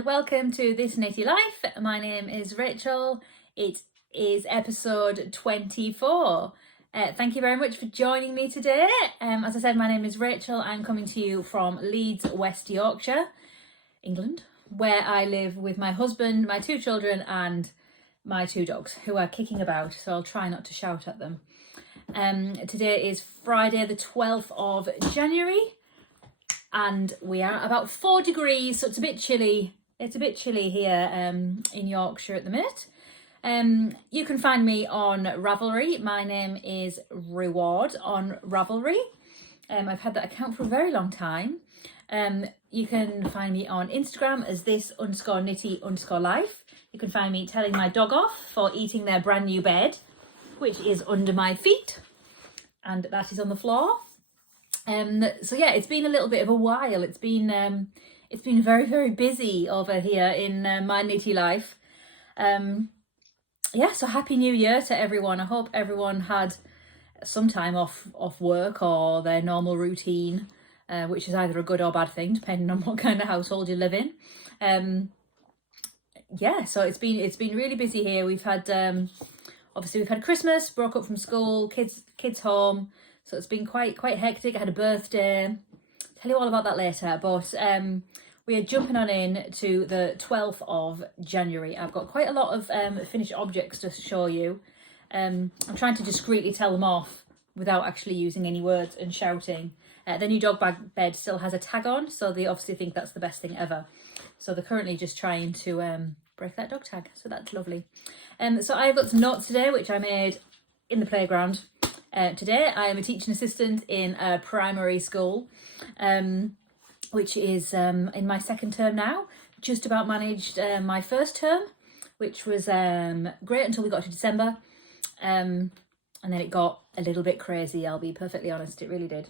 and welcome to This Knitty Life. My name is Rachel. It is episode 24. Thank you very much for joining me today. As I said, my name is Rachel. I'm coming to you from Leeds, West Yorkshire, England, where I live with my husband, my 2 children and my 2 dogs who are kicking about, so I'll try not to shout at them. Today is Friday the 12th of January and we are about 4 degrees, so it's a bit chilly. It's a bit chilly here in Yorkshire at the minute. You can find me on Ravelry. My name is Reward on Ravelry. I've had that account for a very long time. You can find me on Instagram as this_knitty_life. You can find me telling my dog off for eating their brand new bed, which is under my feet, and that is on the floor. So yeah, it's been a little bit of a while. It's been very, very busy over here in my knitty life. Yeah, so happy new year to everyone. I hope everyone had some time off work or their normal routine, which is either a good or bad thing depending on what kind of household you live in. Yeah, so it's been really busy here. We've had obviously we've had Christmas, broke up from school, kids home. So it's been quite hectic. I had a birthday. Tell you all about that later. But we are jumping on in to the 12th of January. I've got quite a lot of finished objects to show you. I'm trying to discreetly tell them off without actually using any words and shouting. The new dog bed still has a tag on, so they obviously think that's the best thing ever. So they're currently just trying to break that dog tag. So that's lovely. So I've got some notes today, which I made in the playground. Today I am a teaching assistant in a primary school, which is in my 2nd term now. Just about managed my 1st term, which was great until we got to December, and then it got a little bit crazy, I'll be perfectly honest, it really did.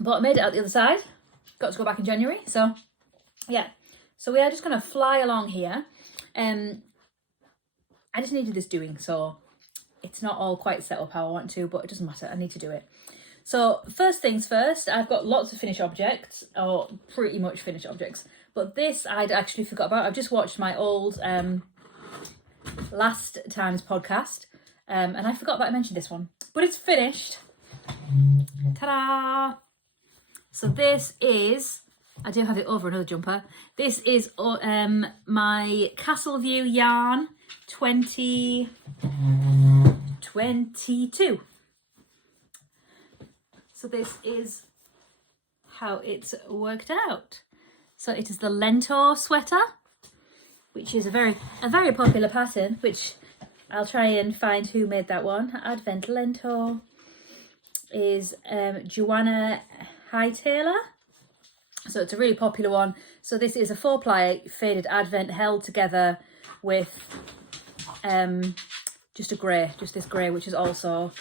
But I made it out the other side, got to go back in January, so yeah. So we are just going to fly along here. I just needed this doing, so it's not all quite set up how I want to, but it doesn't matter, I need to do it. So first things first, I've got lots of finished objects, or pretty much finished objects, but this I'd actually forgot about. I've just watched my old last time's podcast, and I forgot that I mentioned this one, but it's finished. Ta-da! So this is, I do have it over another jumper. This is my Castle View yarn 2022. So this is how it's worked out. So it is the Lento sweater, which is a very popular pattern, which I'll try and find who made that one. Advent Lento is Joanna Hightailor. So it's a really popular one. So this is a 4-ply faded Advent held together with just a grey, just this grey, which is also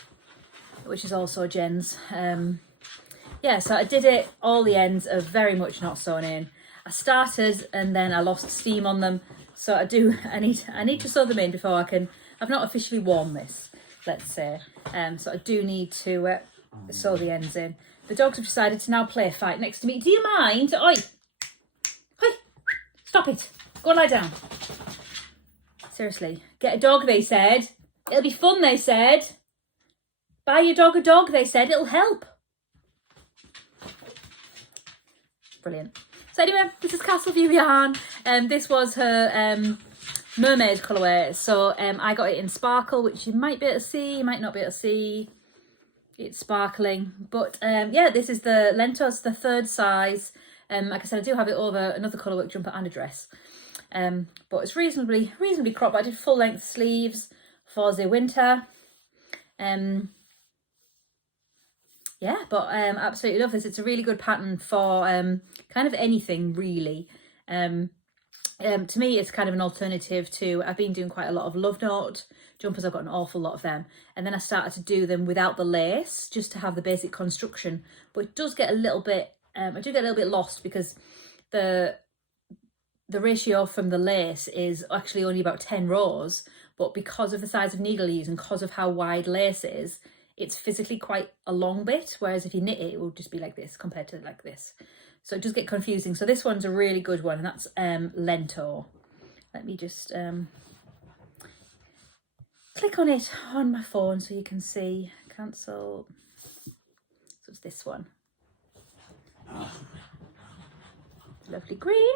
Jen's. Yeah, so I did it. All the ends are very much not sewn in. I started and then I lost steam on them, so I need to sew them in before I can. I've not officially worn this, let's say. So I do need to sew the ends in. The dogs have decided to now play fight next to me. Do you mind? Oi! Oi! Stop it! Go and lie down. Seriously, get a dog, they said. It'll be fun, they said. Buy your dog a dog, they said. It'll help. Brilliant. So anyway, this is Castle View yarn. This was her mermaid colourway. So I got it in sparkle, which you might be able to see, you might not be able to see. It's sparkling. But yeah, this is the Lento, it's the 3rd size. Like I said, I do have it over another colourwork jumper and a dress. But it's reasonably cropped. I did full length sleeves for the winter. Yeah, but absolutely love this. It's a really good pattern for kind of anything, really. To me, it's kind of an alternative to, I've been doing quite a lot of Love Note jumpers. I've got an awful lot of them. And then I started to do them without the lace, just to have the basic construction. But it does get a little bit, I do get a little bit lost because the ratio from the lace is actually only about 10 rows. But because of the size of needle you use and because of how wide lace is, it's physically quite a long bit, whereas if you knit it, it will just be like this compared to like this. So it does get confusing. So this one's a really good one, and that's Lento. Let me just click on it on my phone so you can see. Cancel. So it's this one. Lovely green.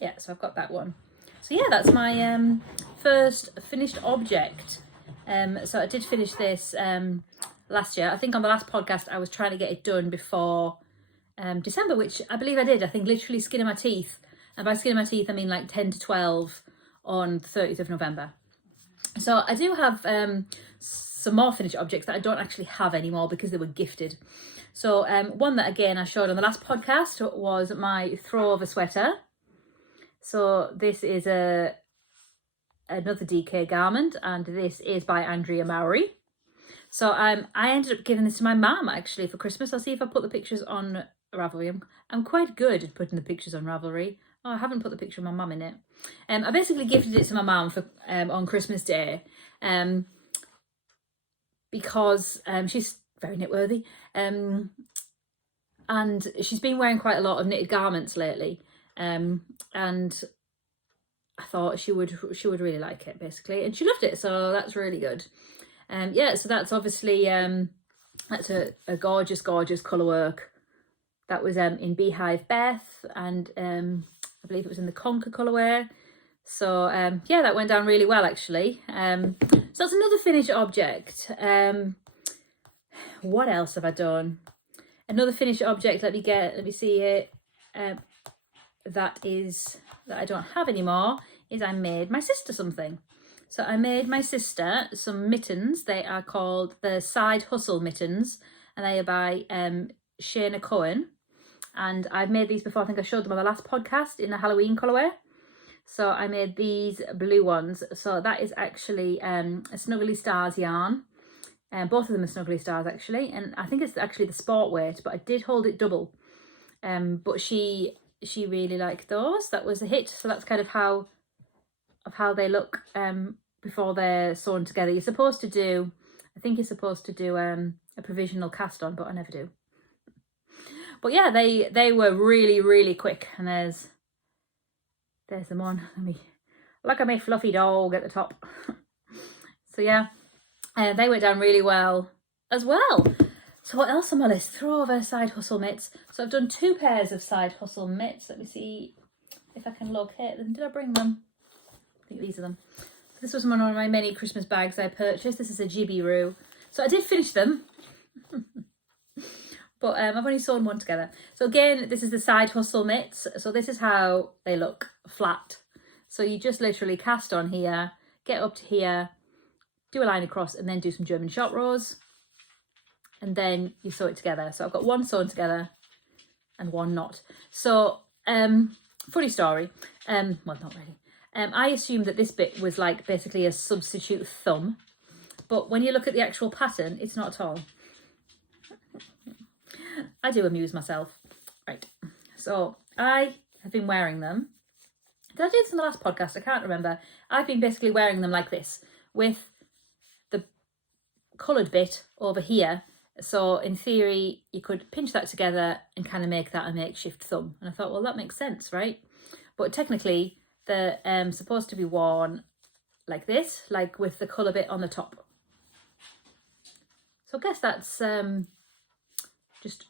Yeah, so I've got that one. So yeah, that's my first finished object. So I did finish this last year. I think on the last podcast I was trying to get it done before December, which I believe I did. I think literally skin of my teeth. And by skin of my teeth, I mean like 10 to 12 on the 30th of November. So I do have some more finished objects that I don't actually have anymore because they were gifted. So one that again I showed on the last podcast was my throw over sweater. So this is another DK garment, and this is by Andrea Mowry. So I ended up giving this to my mum actually for Christmas. I'll see if I put the pictures on Ravelry. I'm quite good at putting the pictures on Ravelry. Oh, I haven't put the picture of my mum in it. I basically gifted it to my mum for on Christmas Day, because she's very knitworthy, and she's been wearing quite a lot of knitted garments lately, and I thought she would really like it basically, and she loved it, so that's really good. Yeah, so that's obviously that's a gorgeous colour work. That was in Beehive Beth, and I believe it was in the Conquer colourway. So yeah, that went down really well actually. So that's another finished object. What else have I done? Another finished object, let me see it, that I don't have anymore, is I made my sister something. So I made my sister some mittens. They are called the Side Hustle mittens, and they are by Shayna Cohen. And I've made these before. I think I showed them on the last podcast in the Halloween colourway. So I made these blue ones. So that is actually a Snuggly Stars yarn. Both of them are Snuggly Stars actually. And I think it's actually the sport weight, but I did hold it double. But she really liked those. That was a hit. So that's kind of how they look before they're sewn together. I think you're supposed to do a provisional cast on, but I never do. But yeah, they were really quick. And there's them on. Look at me fluffy dog at the top. So yeah, they went down really well as well. So what else on my list? Throw over side hustle mitts. So I've done 2 pairs of side hustle mitts. Let me see if I can locate them. Did I bring them? I think these are them. This was one of my many Christmas bags I purchased. This is a Jibby-Roo. So I did finish them. But I've only sewn one together. So again, this is the side hustle mitts. So this is how they look flat. So you just literally cast on here, get up to here, do a line across, and then do some German short rows. And then you sew it together. So I've got one sewn together and one not. So funny story. Well, not really. I assumed that this bit was like basically a substitute thumb. But when you look at the actual pattern, it's not at all. I do amuse myself. Right, so I have been wearing them. Did I do this in the last podcast? I can't remember. I've been basically wearing them like this, with the coloured bit over here. So in theory, you could pinch that together and kind of make that a makeshift thumb. And I thought, well, that makes sense, right? But technically, they're supposed to be worn like this, like with the colour bit on the top. So I guess that's just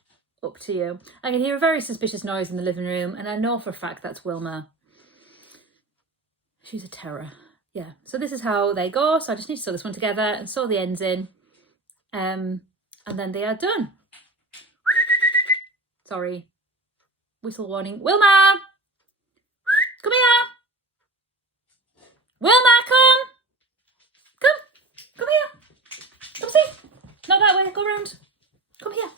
up to you. I can hear a very suspicious noise in the living room, and I know for a fact that's Wilma. She's a terror. Yeah, so this is how they go. So I just need to sew this one together and sew the ends in, and then they are done. Sorry, whistle warning. Wilma, come here. Wilma, come here. Come see. Not that way. Go round. Come here.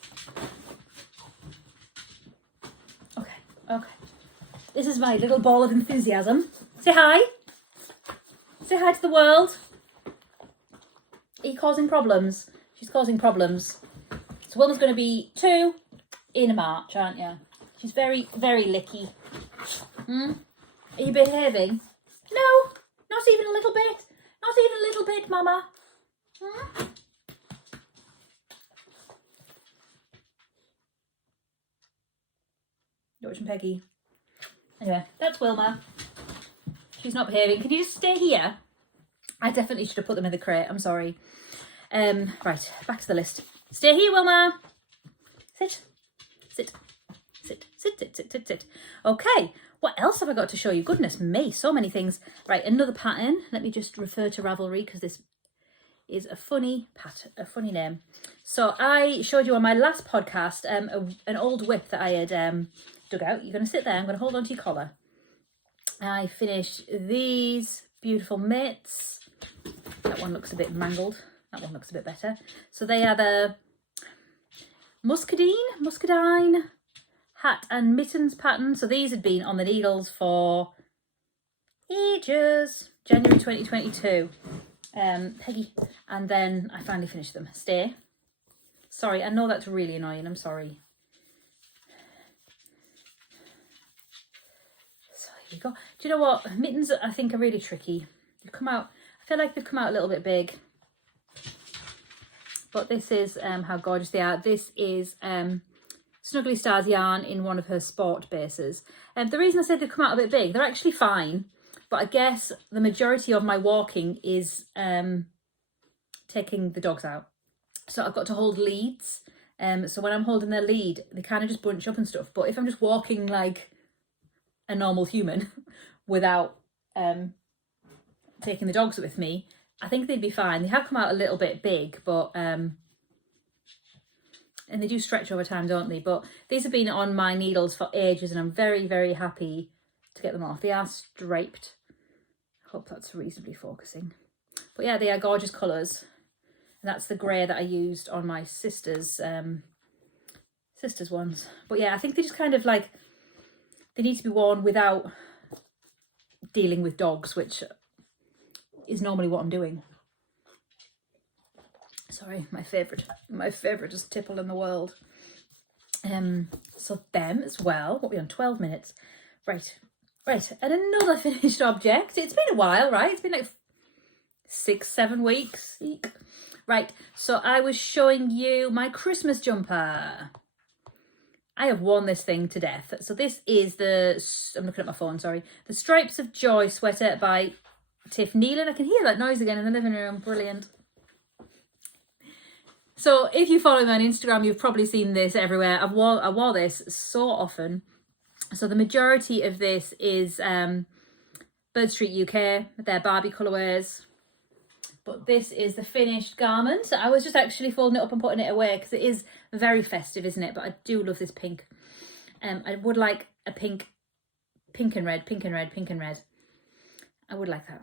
Okay. This is my little ball of enthusiasm. Say hi. Say hi to the world. Are you causing problems? She's causing problems. So Wilma's going to be 2 in March, aren't you? She's very licky. Are you behaving? No, not even a little bit. Not even a little bit, Mama. George and Peggy. Anyway, that's Wilma. She's not behaving. Can you just stay here? I definitely should have put them in the crate. I'm sorry. Right, back to the list. Stay here, Wilma. Sit. Sit. Sit. Sit, sit, sit, sit, sit. Okay, what else have I got to show you? Goodness me, so many things. Right, another pattern. Let me just refer to Ravelry because this is a funny name. So I showed you on my last podcast an old whip that I had dug out. You're going to sit there. I'm going to hold on to your collar. I finished these beautiful mitts. That one looks a bit mangled. That one looks a bit better. So they are the muscadine hat and mittens pattern. So these had been on the needles for ages. January 2022. Peggy. And then I finally finished them. Stay. Sorry, I know that's really annoying. I'm sorry. So here we go. Do you know what? Mittens, I think, are really tricky. They've come out, I feel like they've come out a little bit big. But this is how gorgeous they are. This is Snuggly Stars yarn in one of her sport bases. The reason I said they've come out a bit big, they're actually fine. But I guess the majority of my walking is taking the dogs out. So I've got to hold leads. So when I'm holding their lead, they kind of just bunch up and stuff. But if I'm just walking like a normal human without taking the dogs with me, I think they'd be fine. They have come out a little bit big, but and they do stretch over time, don't they? But these have been on my needles for ages, and I'm very, very happy to get them off. They are striped. I hope that's reasonably focusing. But yeah, they are gorgeous colours. And that's the grey that I used on my sister's ones. But yeah, I think they just kind of like, they need to be worn without dealing with dogs, which is normally what I'm doing. Sorry, my favourite tipple in the world. So them as well. What are we on? 12 minutes. Right, and another finished object. It's been a while, right? It's been like 6-7 weeks. Eek. Right, so I was showing you my Christmas jumper. I have worn this thing to death. So this is I'm looking at my phone, sorry. The Stripes of Joy sweater by Tiff Nealon. I can hear that noise again in the living room. Brilliant. So if you follow me on Instagram, you've probably seen this everywhere. I wore this so often. So the majority of this is Bird Street UK, their Barbie colourways. But this is the finished garment. I was just actually folding it up and putting it away because it is very festive, isn't it? But I do love this pink. I would like a pink and red. I would like that.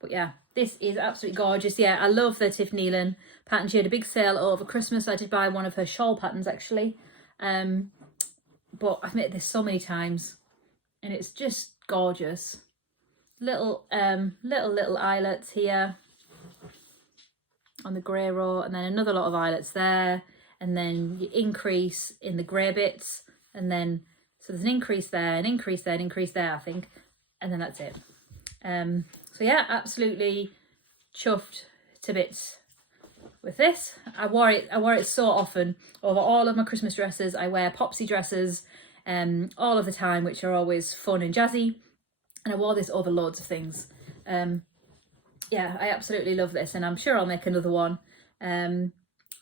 But yeah, this is absolutely gorgeous. Yeah, I love the Tiff Nealon pattern. She had a big sale over Christmas. I did buy one of her shawl patterns actually. But I've made this so many times and it's just gorgeous. Little eyelets here on the grey row, and then another lot of eyelets there, and then you increase in the grey bits, and then so there's an increase there, an increase there, an increase there, I think, and then that's it. So yeah, absolutely chuffed to bits with this. I wore it so often over all of my Christmas dresses. I wear popsy dresses all of the time, which are always fun and jazzy. And I wore this over loads of things. Yeah, I absolutely love this, and I'm sure I'll make another one. I've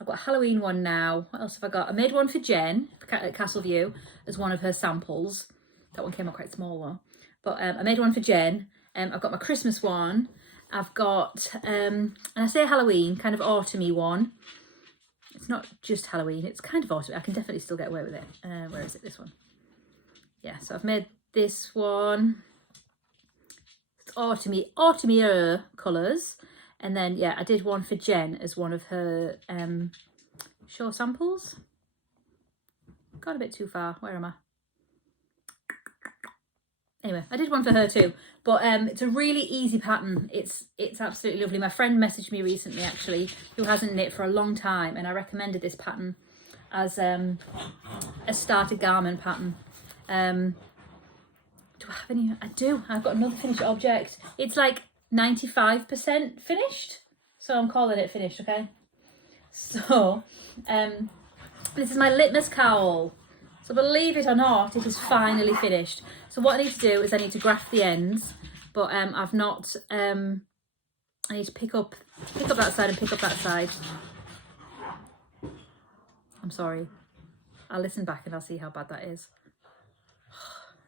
got a Halloween one now. What else have I got? I made one for Jen at Castleview as one of her samples. That one came out quite small though. But I made one for Jen. I've got my Christmas one. I've got, and I say Halloween, kind of autumny one. It's not just Halloween, it's kind of autumn. I can definitely still get away with it. Where is it? This one. Yeah, so I've made this one. Autumnier colours, and then yeah, I did one for Jen as one of her show samples. Got a bit too far. Where am I? Anyway, I did one for her too, but it's a really easy pattern. It's absolutely lovely. My friend messaged me recently actually, who hasn't knit for a long time, and I recommended this pattern as a starter garment pattern. Do I have any? I do. I've got another finished object. It's like 95% finished. So I'm calling it finished, okay? So, this is my litmus cowl. So believe it or not, it is finally finished. So what I need to do is I need to graft the ends, but I've not, I need to pick up that side and pick up that side. I'm sorry. I'll listen back and I'll see how bad that is.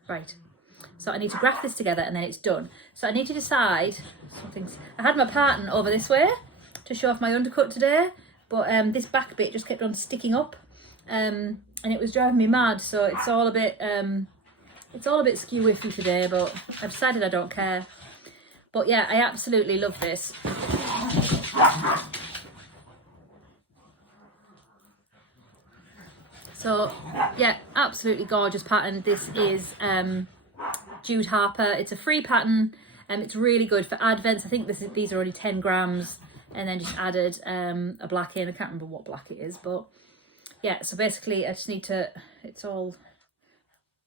Right. So I need to graft this together and then it's done. So I need to decide something. I had my pattern over this way to show off my undercut today, but this back bit just kept on sticking up, and it was driving me mad. So it's all a bit skew whiffy today, but I've decided I don't care. But yeah, I absolutely love this. So yeah, absolutely gorgeous pattern. This is Jude Harper. It's a free pattern, and it's really good for advents. I think these are only 10 grams, and then just added a black in. I can't remember what black it is, but yeah. So basically, I just need to. It's all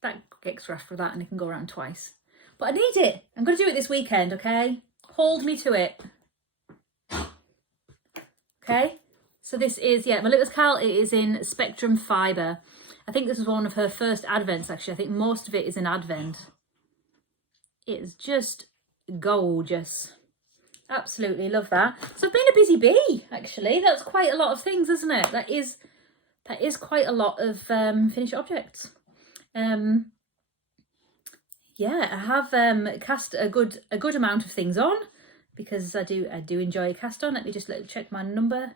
that gets graphed for that, and it can go around twice. But I need it. I'm going to do it this weekend. Okay, hold me to it. Okay. So this is, yeah, my littlest Cal, it is in Spectrum Fibre. I think this is one of her first advents, actually. I think most of it is in advent. It's just gorgeous. Absolutely love that. So I've been a busy bee, actually. That's quite a lot of things, isn't it? That is quite a lot of finished objects. Yeah, I have cast a good amount of things on, because I do enjoy a cast on. Let me just check my number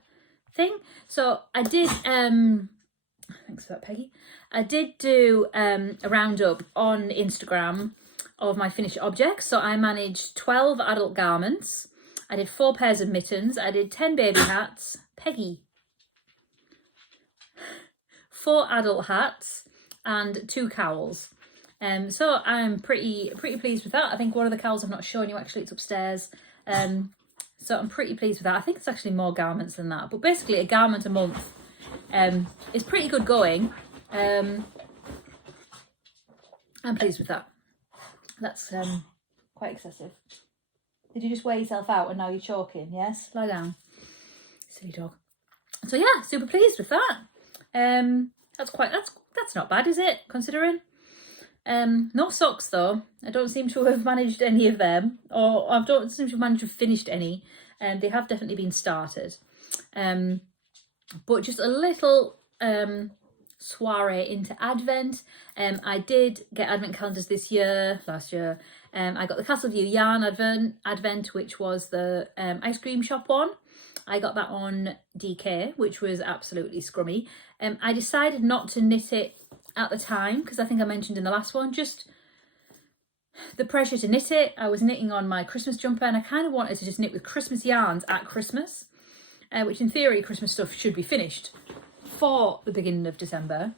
thing. So I did thanks for that, Peggy. I did do a roundup on Instagram of my finished objects. So I managed 12 adult garments, I did 4 pairs of mittens, I did 10 baby hats, Peggy, 4 adult hats and 2 cowls. So I'm pretty pleased with that. I think one of the cowls I've not shown you, actually, it's upstairs. So I'm pretty pleased with that. I think it's actually more garments than that, but basically a garment a month is pretty good going. I'm pleased with that. That's quite excessive. Did you just wear yourself out and now you're choking? Yes? Lie down. Silly dog. So yeah, super pleased with that. That's not bad, is it? Considering. No socks though. I don't seem to have managed any of them, or I don't seem to have managed to have finished any. They have definitely been started. But just a little soiree into Advent. I did get Advent calendars last year. I got the Castleview Yarn Advent, which was the ice cream shop one. I got that on DK, which was absolutely scrummy. I decided not to knit it at the time, because I think I mentioned in the last one, just the pressure to knit it. I was knitting on my Christmas jumper, and I kind of wanted to just knit with Christmas yarns at Christmas, which in theory Christmas stuff should be finished for the beginning of December,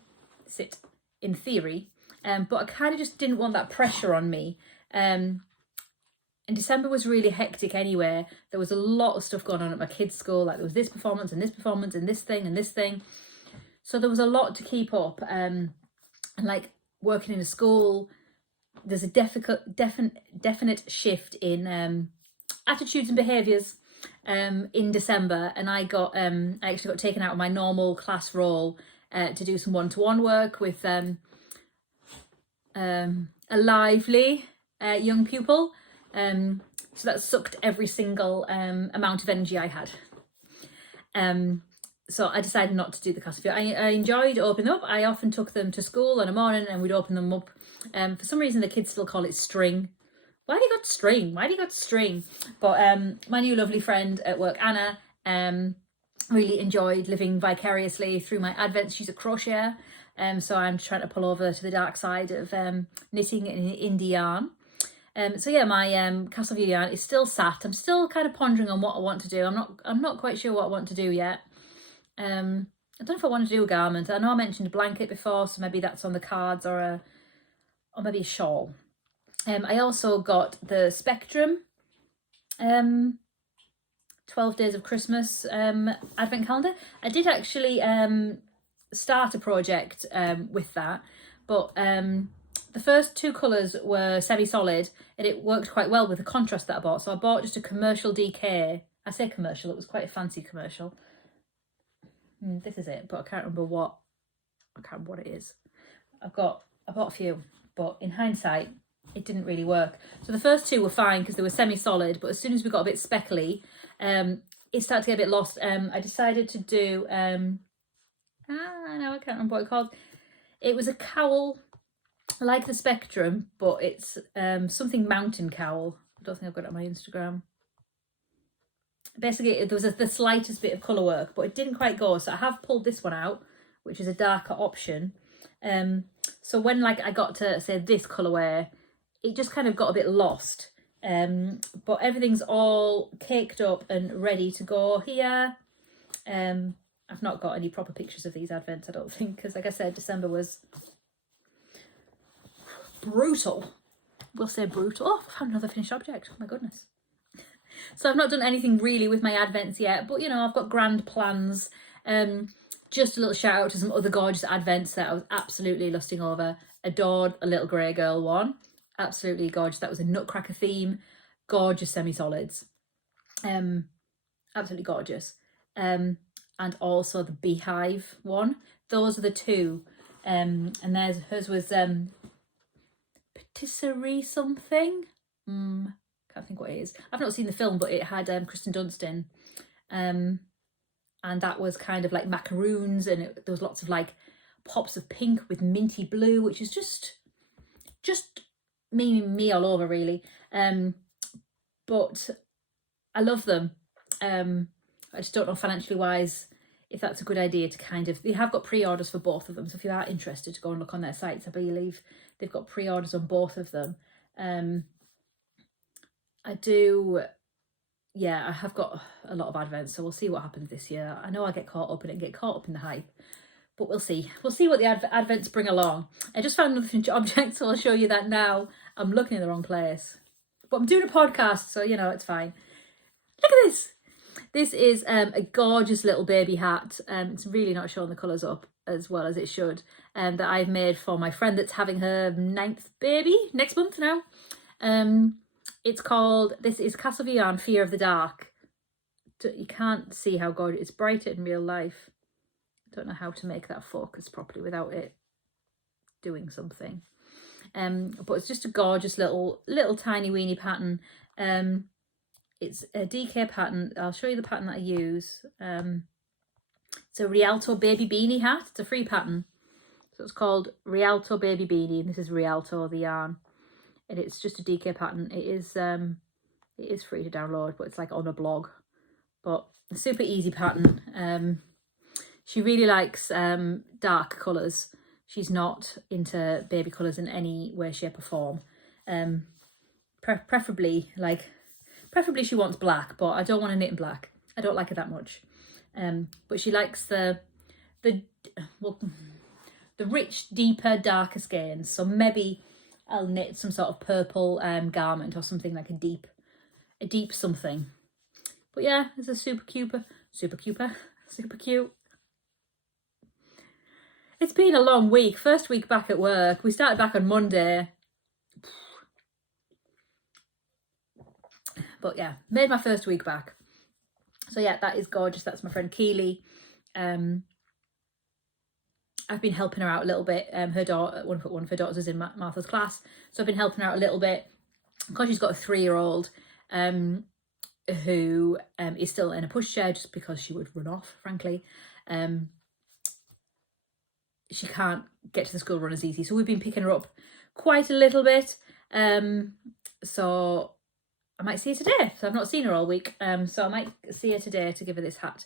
in theory, but I kind of just didn't want that pressure on me. And December was really hectic anyway. There was a lot of stuff going on at my kids' school, like there was this performance and this performance and this thing and this thing. So there was a lot to keep up. And like working in a school, there's a definite shift in attitudes and behaviours in December, and I actually got taken out of my normal class role to do some one-to-one work with a lively young pupil. So that sucked every single amount of energy I had. So I decided not to do the Castleview. I enjoyed opening them up. I often took them to school in the morning and we'd open them up. For some reason, the kids still call it string. Why do you got string? Why do you got string? But my new lovely friend at work, Anna, really enjoyed living vicariously through my advents. She's a crocheter. So I'm trying to pull over to the dark side of knitting in indie yarn. So yeah, my Castleview yarn is still sat. I'm still kind of pondering on what I want to do. I'm not quite sure what I want to do yet. I don't know if I want to do a garment. I know I mentioned a blanket before, so maybe that's on the cards, or maybe a shawl. I also got the Spectrum 12 Days of Christmas advent calendar. I did actually start a project with that, but the first 2 colours were semi-solid and it worked quite well with the contrast that I bought. So I bought just a commercial DK. I say commercial, it was quite a fancy commercial. This is it, but I can't remember what it is. I bought a few, but in hindsight, it didn't really work. So the first two were fine because they were semi-solid, but as soon as we got a bit speckly, it started to get a bit lost. I decided to do, no, I can't remember what it's called. It was a cowl like the Spectrum, but it's something mountain cowl. I don't think I've got it on my Instagram. Basically, there was the slightest bit of colour work, but it didn't quite go. So I have pulled this one out, which is a darker option. So when like I got to say this colourway, it just kind of got a bit lost. But everything's all caked up and ready to go here. I've not got any proper pictures of these advents, I don't think, because like I said, December was brutal. We'll say brutal. Oh, I found another finished object. Oh my goodness. So I've not done anything really with my advents yet, but you know, I've got grand plans. Just a little shout out to some other gorgeous advents that I was absolutely lusting over. Adored a little grey girl one. Absolutely gorgeous. That was a Nutcracker theme. Gorgeous semi-solids. Absolutely gorgeous. And also the Beehive one. Those are the two. And hers was patisserie something. Can't think what it is. I've not seen the film, but it had Kristen Dunst in. And that was kind of like macaroons, and there was lots of like pops of pink with minty blue, which is just me all over really. But I love them. I just don't know financially wise if that's a good idea to kind of, they have got pre-orders for both of them, so if you are interested to go and look on their sites, I believe they've got pre-orders on both of them. I have got a lot of advents, so we'll see what happens this year. I know I get caught up in it and get caught up in the hype, but we'll see. We'll see what the advents bring along. I just found another finished object, so I'll show you that now. I'm looking in the wrong place, but I'm doing a podcast, so you know, it's fine. Look at this. This is a gorgeous little baby hat. It's really not showing the colours up as well as it should. That I've made for my friend that's having her 9th baby next month now. It's called, this is Castle Yarn Fear of the Dark. You can't see how gorgeous, it's brighter in real life. I don't know how to make that focus properly without it doing something. But it's just a gorgeous little tiny weeny pattern. It's a DK pattern. I'll show you the pattern that I use. It's a Rialto Baby Beanie hat. It's a free pattern. So it's called Rialto Baby Beanie, and this is Rialto, the yarn. And it's just a DK pattern. It is free to download, but it's like on a blog. But a super easy pattern. She really likes dark colours. She's not into baby colours in any way, shape or form. Preferably she wants black, but I don't want to knit in black. I don't like it that much. But she likes the rich, deeper, darker skeins. So maybe I'll knit some sort of purple garment or something like a deep something. But yeah, it's a super cute. It's been a long week. First week back at work. We started back on Monday. But yeah, made my first week back. So yeah, that is gorgeous. That's my friend Keely. I've been helping her out a little bit. Her daughter, one of her daughters is in Martha's class, so I've been helping her out a little bit. Because she's got a 3-year-old who is still in a pushchair just because she would run off, frankly. She can't get to the school run as easy, so we've been picking her up quite a little bit. So I might see her today. So I've not seen her all week. So I might see her today to give her this hat.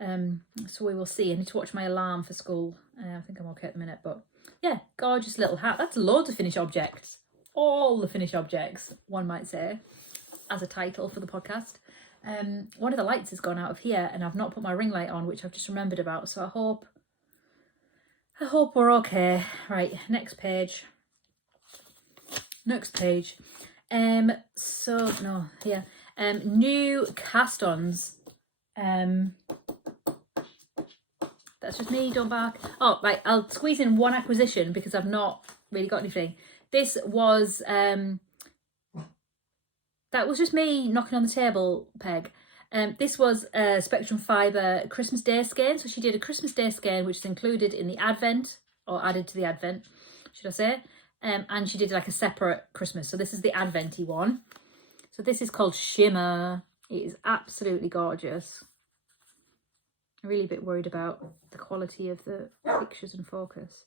So we will see. I need to watch my alarm for school. I think I'm okay at the minute, but yeah, gorgeous little hat. That's loads of finished objects. All the finished objects, one might say, as a title for the podcast. One of the lights has gone out of here and I've not put my ring light on, which I've just remembered about. So I hope we're okay. Right, next page. New cast-ons. That's just me, don't bark. Oh, right, I'll squeeze in one acquisition because I've not really got anything. This was, that was just me knocking on the table, Peg. This was a Spectrum Fibre Christmas Day skein. So she did a Christmas Day skein, which is included in the Advent or added to the advent, should I say. And she did like a separate Christmas. So this is the adventy one. So this is called Shimmer. It is absolutely gorgeous. I'm really a bit worried about the quality of the pictures and focus.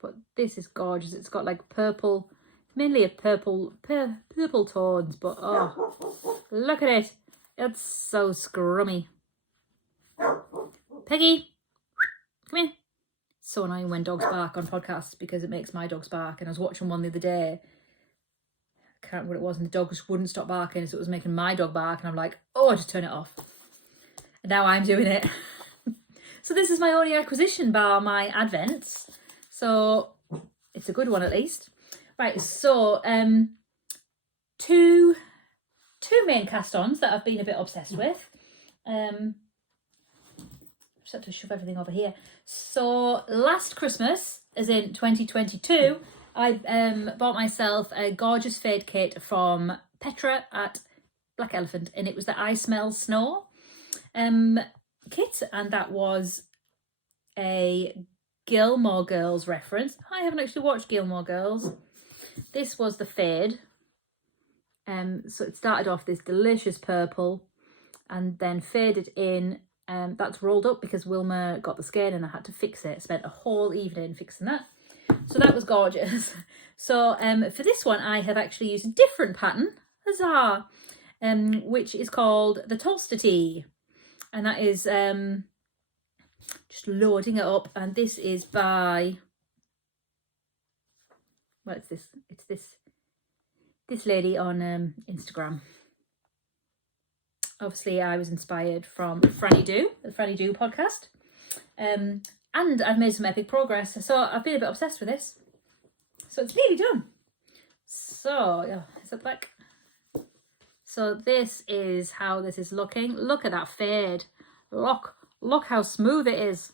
But this is gorgeous. It's got like purple, mainly a purple tones, but oh, look at it. It's so scrummy. Peggy, come here. It's so annoying when dogs bark on podcasts because it makes my dogs bark. And I was watching one the other day. I can't remember what it was, and the dog just wouldn't stop barking, so it was making my dog bark, and I'm like, oh, I just turn it off. And now I'm doing it. So this is my only acquisition bar my advents. So it's a good one at least. Right, so two main cast-ons that I've been a bit obsessed with. Just have to shove everything over here. So last Christmas, as in 2022, I bought myself a gorgeous fade kit from Petra at Black Elephant, and it was the I Smell Snow kit, and that was a Gilmore Girls reference. I haven't actually watched Gilmore Girls. This was the fade. So it started off this delicious purple and then faded in. That's rolled up because Wilma got the skin and I had to fix it. Spent a whole evening fixing that. So that was gorgeous. So for this one, I have actually used a different pattern, huzzah, which is called the Toaster Tea. And that is just loading it up. And this is by, well, it's this lady on Instagram. Obviously, I was inspired from Franny Do, the Franny Do podcast. And I've made some epic progress. So I've been a bit obsessed with this. So it's nearly done. So, yeah, is it back? So this is how this is looking. Look at that fade. Look how smooth it is.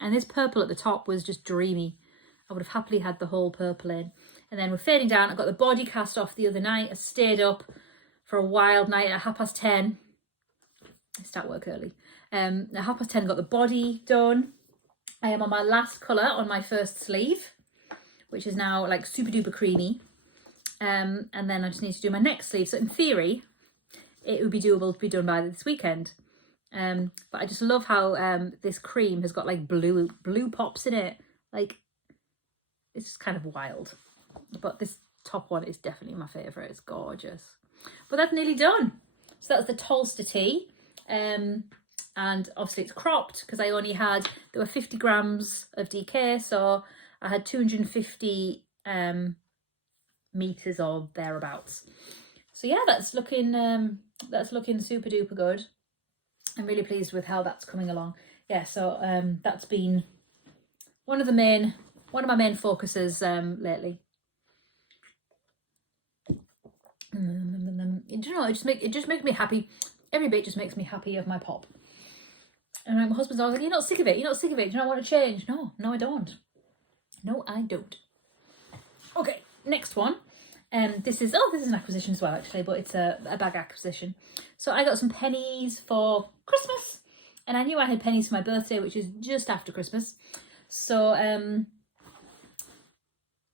And this purple at the top was just dreamy. I would have happily had the whole purple in. And then we're fading down. I got the body cast off the other night. I stayed up for a wild night at 10:30. I start work early. At 10:30 got the body done. I am on my last colour on my first sleeve, which is now like super duper creamy. And then I just need to do my next sleeve. So in theory, it would be doable to be done by this weekend. But I just love how this cream has got like blue pops in it. Like, it's just kind of wild. But this top one is definitely my favourite. It's gorgeous. But that's nearly done. So that's the Toaster Tea. And obviously it's cropped because I only had, there were 50 grams of DK, so I had 250 meters or thereabouts. So yeah, that's looking super duper good. I'm really pleased with how that's coming along. Yeah, so that's been one of my main focuses lately. You know, it just makes me happy. Every bit just makes me happy of my pop. And my husband's always like, "You're not sick of it. You're not sick of it. Do you not want to change?" No, I don't. No, I don't. Okay, next one. This is an acquisition as well, actually, but it's a bag acquisition. So I got some pennies for Christmas, and I knew I had pennies for my birthday, which is just after Christmas. So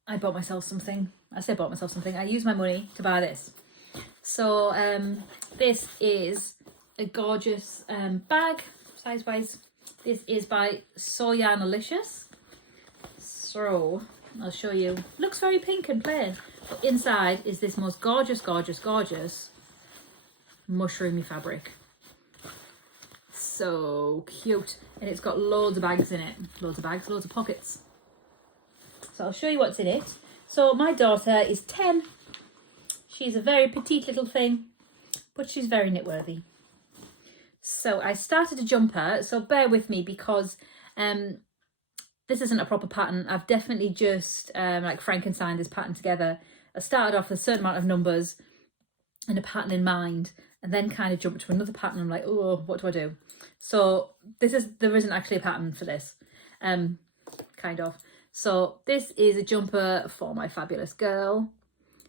I bought myself something. I say bought myself something. I used my money to buy this. So this is a gorgeous bag, size-wise. This is by Soyanalicious. So I'll show you. Looks very pink and plain. But inside is this most gorgeous mushroomy fabric. So cute. And it's got loads of bags in it. Loads of pockets. So I'll show you what's in it. So my daughter is 10. She's a very petite little thing, but she's very knitworthy. So I started a jumper, so bear with me because this isn't a proper pattern. I've definitely just like Frankenstein this pattern together. I started off with a certain amount of numbers and a pattern in mind, and then kind of jumped to another pattern. I'm like, oh, what do I do? So there isn't actually a pattern for this, kind of. So this is a jumper for my fabulous girl.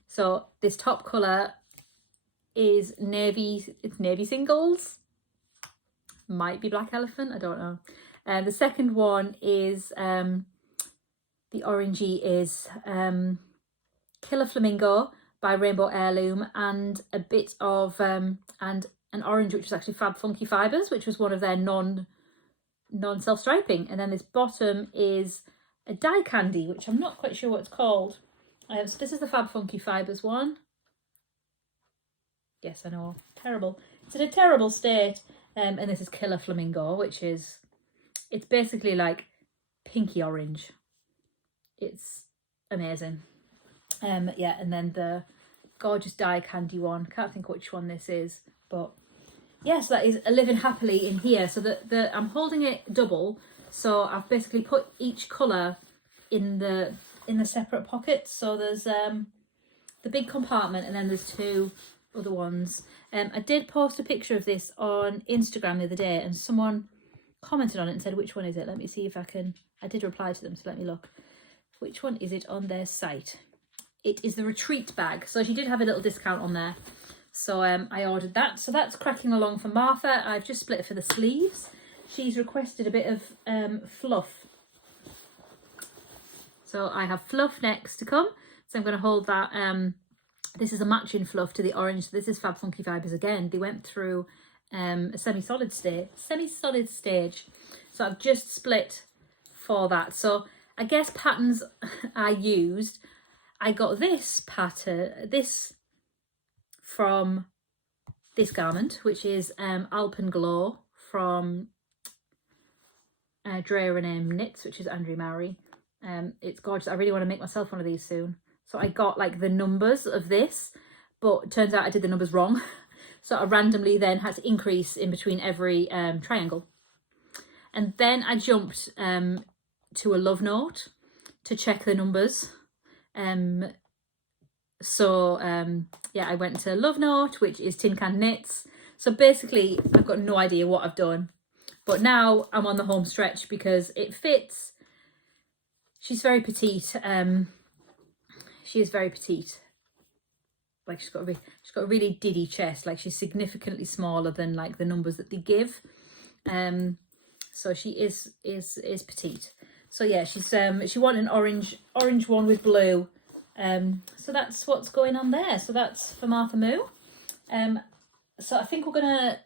So this top colour is navy, it's navy singles. Might be Black Elephant, I don't know. The second one is The orangey is Killer Flamingo by Rainbow Heirloom, and a bit of and an orange which was actually Fab Funky Fibres, which was one of their non-self striping. And then this bottom is a die candy, which I'm not quite sure what it's called. So this is the Fab Funky Fibres one. Yes, I know, terrible. It's in a terrible state. And this is Killer Flamingo, which is, it's basically like pinky orange. It's amazing. Yeah, and then the gorgeous die candy one. Can't think which one this is, but yes, that is a Living Happily in here. So I'm holding it double, so I've basically put each colour in the separate pockets. So there's the big compartment, and then there's two other ones. I did post a picture of this on Instagram the other day, and someone commented on it and said, which one is it? Let me see if I can. I did reply to them, so let me look. Which one is it on their site? It is the Retreat bag. So she did have a little discount on there. So I ordered that. So that's cracking along for Martha. I've just split it for the sleeves. She's requested a bit of fluff. So I have fluff next to come. So I'm going to hold that. This is a matching fluff to the orange. This is Fab Funky Fibres again. They went through a semi-solid stage. So I've just split for that. So I guess patterns I used. I got this pattern, from this garment, which is Alpenglow from Drea and Knits, which is Andrew Mowry. It's gorgeous. I really want to make myself one of these soon. So I got like the numbers of this, but it turns out I did the numbers wrong. So I randomly then had to increase in between every triangle. And then I jumped to a love note to check the numbers. Yeah, I went to Love Note, which is Tin Can Knits. So basically I've got no idea what I've done, but now I'm on the home stretch because it fits. She's very petite. She is very petite. Like she's got a really diddy chest. Like she's significantly smaller than like the numbers that they give. So she is petite. So yeah, she wanted an orange one with blue. So that's what's going on there. So that's for Martha Moo. So I think we're gonna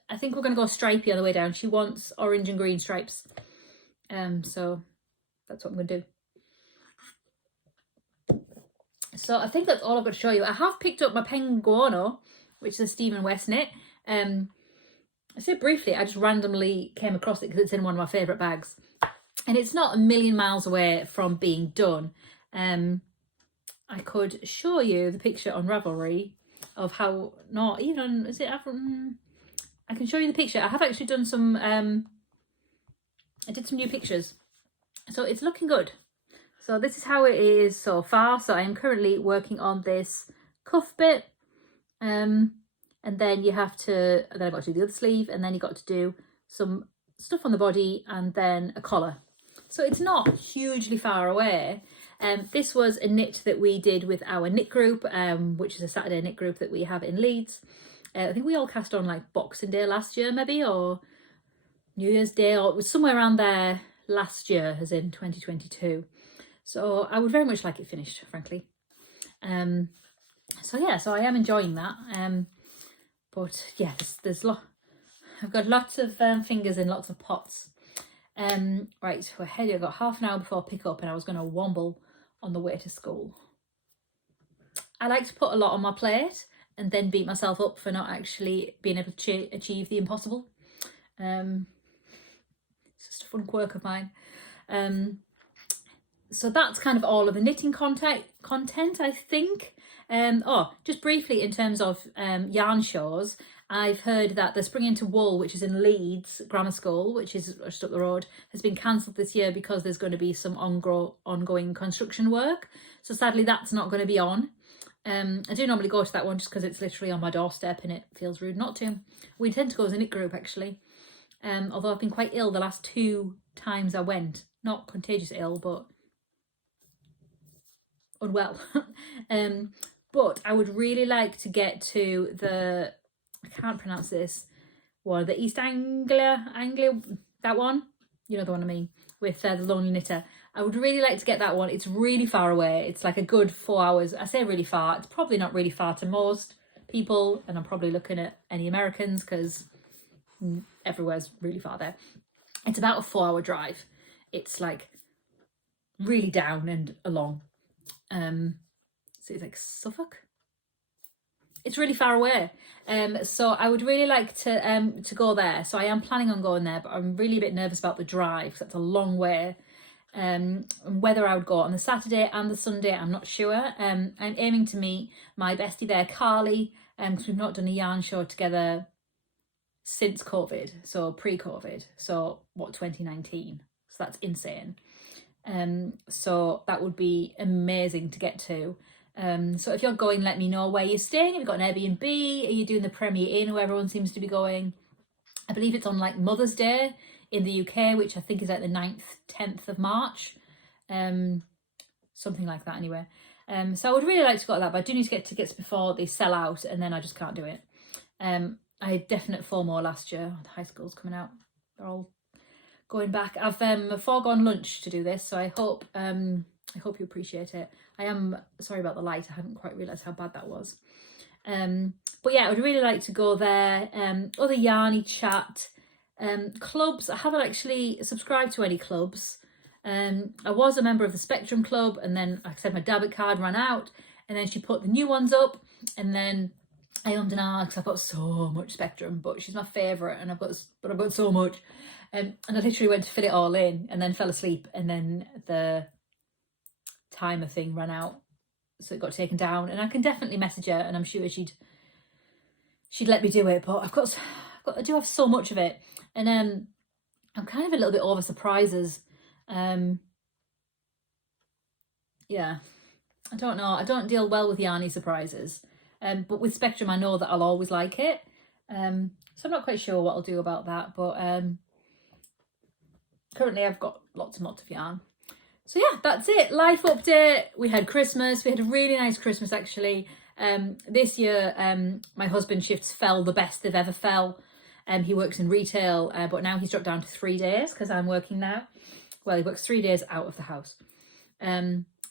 go stripy on the way down. She wants orange and green stripes. So that's what I'm gonna do. So I think that's all I've got to show you. I have picked up my Penguono, which is a Stephen West knit. I said briefly, I just randomly came across it because it's in one of my favourite bags. And it's not a million miles away from being done. I could show you the picture on Ravelry of how, not even, is it, I can show you the picture. I have actually done some, I did some new pictures. So it's looking good. So this is how it is so far. So I am currently working on this cuff bit. And then you have to, then I've got to do the other sleeve, and then you got to do some stuff on the body and then a collar. So it's not hugely far away. This was a knit that we did with our knit group, which is a Saturday knit group that we have in Leeds. I think we all cast on like Boxing Day last year maybe, or New Year's Day, or it was somewhere around there last year, as in 2022. So I would very much like it finished, frankly. So yeah, so I am enjoying that. But yeah, I've got lots of fingers in lots of pots. Right, we're heading. I've got half an hour before pick up, and I was going to womble on the way to school. I like to put a lot on my plate and then beat myself up for not actually being able to achieve the impossible. It's just a fun quirk of mine. So that's kind of all of the knitting content, I think. Just briefly in terms of yarn shows, I've heard that the Spring Into Wool, which is in Leeds Grammar School, which is just up the road, has been cancelled this year because there's going to be some ongoing construction work. So sadly, that's not going to be on. I do normally go to that one just because it's literally on my doorstep and it feels rude not to. We tend to go as a knit group, actually. Although I've been quite ill the last 2 times I went. Not contagious ill, but unwell. But I would really like to get to the, I can't pronounce this one, the East Anglia, that one, you know the one I mean, with the Lonely Knitter. I would really like to get that one. It's really far away. It's like a good 4 hours. I say really far. It's probably not really far to most people, and I'm probably looking at any Americans because everywhere's really far there. It's about a 4-hour drive. It's like really down and along. So it's like Suffolk. It's really far away. So I would really like to go there. So I am planning on going there, but I'm really a bit nervous about the drive because that's a long way. And whether I would go on the Saturday and the Sunday, I'm not sure. I'm aiming to meet my bestie there, Carly, because we've not done a yarn show together since COVID, so pre-COVID, so 2019. So that's insane. So that would be amazing to get to. So if you're going, let me know where you're staying. Have you got an Airbnb? Are you doing the Premier Inn where everyone seems to be going? I believe it's on like Mother's Day in the UK, which I think is like the 9th, 10th of March. Something like that anyway. So I would really like to go to that, but I do need to get tickets before they sell out, and then I just can't do it. I had definite FOMO last year. The high school's coming out. They're all going back. I've foregone lunch to do this, so I hope you appreciate it. I am sorry about the light. I hadn't quite realised how bad that was. But yeah, I would really like to go there. Other yarny chat. Clubs. I haven't actually subscribed to any clubs. I was a member of the Spectrum Club, and then like I said, my debit card ran out, and then she put the new ones up, and then I ummed and ahed because I've got so much Spectrum, but she's my favourite, and I've got so much. And I literally went to fit it all in and then fell asleep, and then the timer thing ran out, so it got taken down. And I can definitely message her, and I'm sure she'd let me do it, but I do have so much of it, and I'm kind of a little bit over surprises. Yeah, I don't know. I don't deal well with yarny surprises, but with Spectrum I know that I'll always like it. So I'm not quite sure what I'll do about that, but currently I've got lots and lots of yarn. So yeah, that's it. Life update. We had Christmas. We had a really nice Christmas actually. This year my husband shifts fell the best they've ever fell. He works in retail, but now he's dropped down to 3 days because I'm working now. Well, he works 3 days out of the house.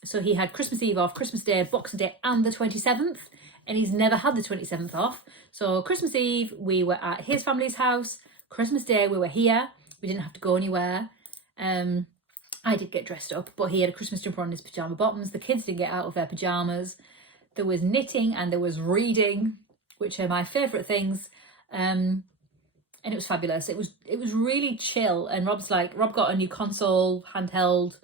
So he had Christmas Eve off, Christmas Day, Boxing Day and the 27th, and he's never had the 27th off. So Christmas Eve we were at his family's house. Christmas Day we were here. We didn't have to go anywhere. I did get dressed up, but he had a Christmas jumper on his pyjama bottoms. The kids didn't get out of their pyjamas. There was knitting and there was reading, which are my favourite things. And it was fabulous. It was really chill. And Rob got a new console handheld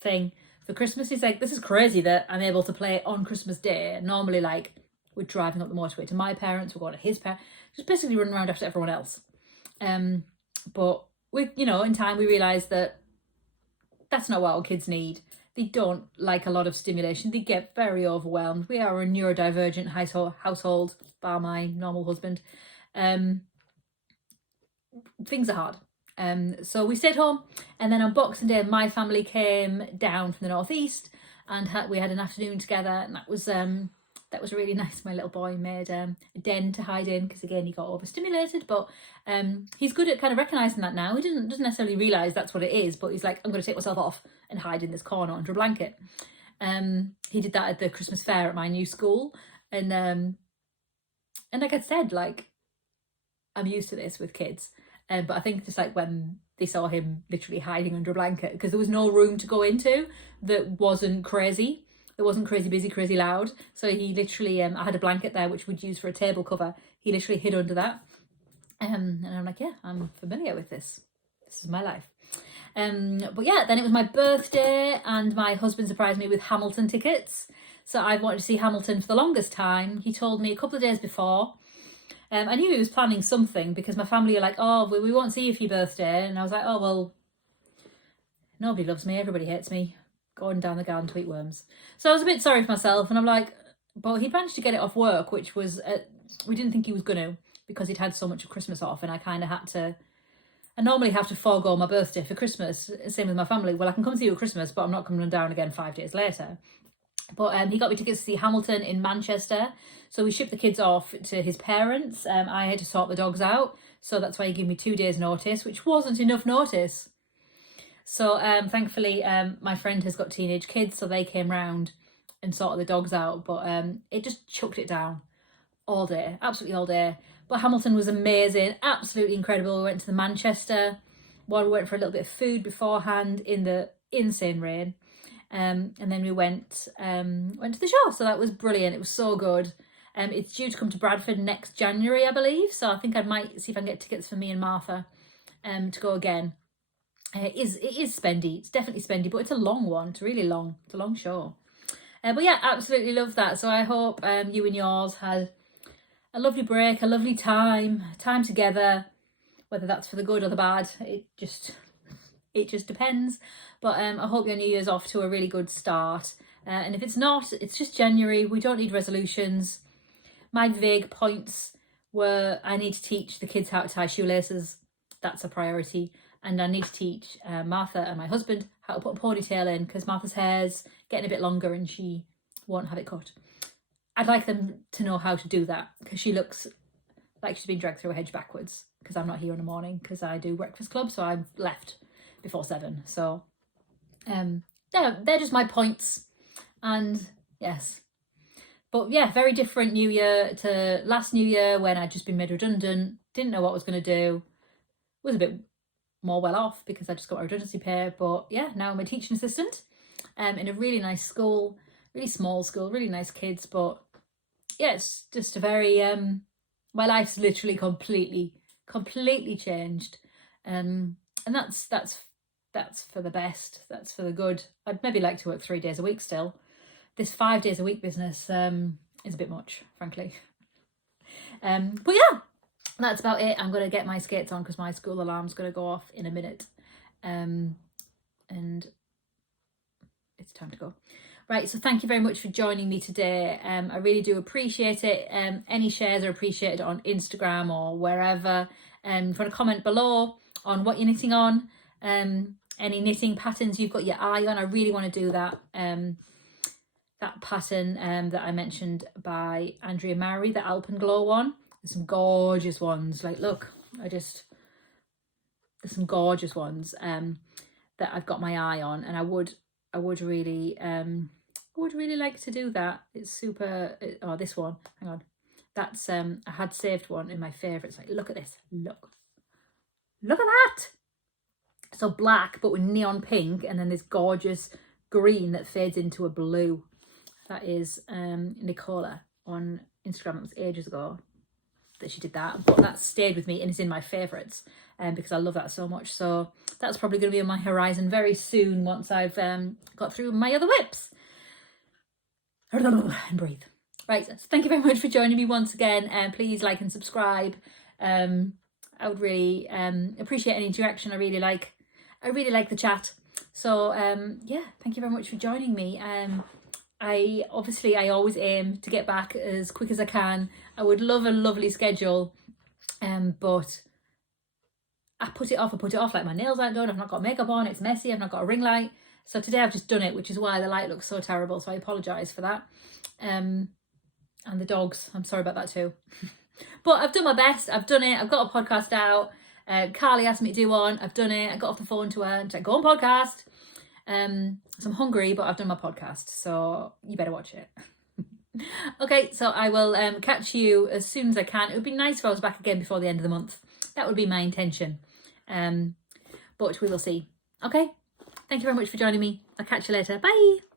thing for Christmas. He's like, this is crazy that I'm able to play on Christmas Day. Normally, like, we're driving up the motorway to my parents, we're going to his parents, just basically running around after everyone else. But we, in time we realised that that's not what our kids need. They don't like a lot of stimulation. They get very overwhelmed. We are a neurodivergent household, bar my normal husband. Things are hard. So we stayed home, and then on Boxing Day my family came down from the northeast, and we had an afternoon together, and that was really nice. My little boy made a den to hide in because again he got overstimulated, but he's good at kind of recognising that now. He doesn't necessarily realise that's what it is, but he's like, I'm going to take myself off and hide in this corner under a blanket. He did that at the Christmas fair at my new school, and like I said, like, I'm used to this with kids. But I think just like when they saw him literally hiding under a blanket because there was no room to go into that wasn't crazy. It wasn't crazy busy, crazy loud. So he literally, I had a blanket there which we'd use for a table cover. He literally hid under that. And I'm like, yeah, I'm familiar with this. This is my life. But yeah, then it was my birthday and my husband surprised me with Hamilton tickets. So I wanted to see Hamilton for the longest time. He told me a couple of days before. I knew he was planning something because my family are like, oh, we won't see you for your birthday. And I was like, oh, well, nobody loves me. Everybody hates me. Going down the garden to eat worms. So I was a bit sorry for myself. And I'm like, but he managed to get it off work, which was, we didn't think he was going to because he'd had so much of Christmas off. And I kind of had to, I normally have to forego my birthday for Christmas. Same with my family. Well, I can come see you at Christmas, but I'm not coming down again 5 days later. But he got me tickets to see Hamilton in Manchester. So we shipped the kids off to his parents. I had to sort the dogs out. So that's why he gave me 2 days notice, which wasn't enough notice. So thankfully my friend has got teenage kids, so they came round and sorted the dogs out, but it just chucked it down all day, absolutely all day. But Hamilton was amazing, absolutely incredible. We went to the Manchester one, we went for a little bit of food beforehand in the insane rain, and then we went to the show, so that was brilliant. It was so good. It's due to come to Bradford next January, I believe, so I think I might see if I can get tickets for me and Martha to go again. It is spendy, it's definitely spendy, but it's a long one, it's really long, it's a long show. But yeah, absolutely love that. So I hope you and yours had a lovely break, a lovely time together, whether that's for the good or the bad, it just depends. But I hope your New Year's off to a really good start. And if it's not, it's just January, we don't need resolutions. My vague points were I need to teach the kids how to tie shoelaces, that's a priority. And I need to teach Martha and my husband how to put a ponytail in, because Martha's hair's getting a bit longer and she won't have it cut. I'd like them to know how to do that, because she looks like she's been dragged through a hedge backwards, because I'm not here in the morning because I do breakfast club, so I've left before 7. So they're just my points. And yes, but yeah, very different New Year to last New Year when I'd just been made redundant, didn't know what I was going to do, was a bit more well off because I just got my redundancy pay. But yeah, now I'm a teaching assistant in a really nice school, really small school, really nice kids. But yeah, it's just a very my life's literally completely changed, and that's for the best, that's for the good. I'd maybe like to work 3 days a week still. This 5 days a week business is a bit much, frankly. But yeah, that's about it. I'm going to get my skates on because my school alarm's going to go off in a minute. And it's time to go. Right, so thank you very much for joining me today. I really do appreciate it. Any shares are appreciated on Instagram or wherever. If you want to comment below on what you're knitting on, any knitting patterns you've got your eye on, I really want to do that. That pattern that I mentioned by Andrea Mowry, the Alpenglow one. There's some gorgeous ones. Like, look, there's some gorgeous ones that I've got my eye on, and I would really like to do that. It's super. Oh, this one. Hang on. That's I had saved one in my favourites. Like, look at this. Look at that. So black, but with neon pink, and then this gorgeous green that fades into a blue. That is Nicola on Instagram. It was ages ago that she did that, but that stayed with me and is in my favourites because I love that so much. So that's probably going to be on my horizon very soon once I've got through my other whips. And breathe. Right, so thank you very much for joining me once again, and please like and subscribe. I would really appreciate any interaction. I really like the chat. So yeah, thank you very much for joining me. I always aim to get back as quick as I can. I would love a lovely schedule, but I put it off like my nails aren't done, I've not got makeup on, it's messy, I've not got a ring light. So today I've just done it, which is why the light looks so terrible, so I apologise for that. And the dogs, I'm sorry about that too. But I've done my best, I've done it, I've got a podcast out. Carly asked me to do one, I've done it, I got off the phone to her and said, go on podcast. So I'm hungry, but I've done my podcast, so you better watch it. Okay, so I will catch you as soon as I can. It would be nice if I was back again before the end of the month. That would be my intention. But we will see. Okay, thank you very much for joining me. I'll catch you later. Bye.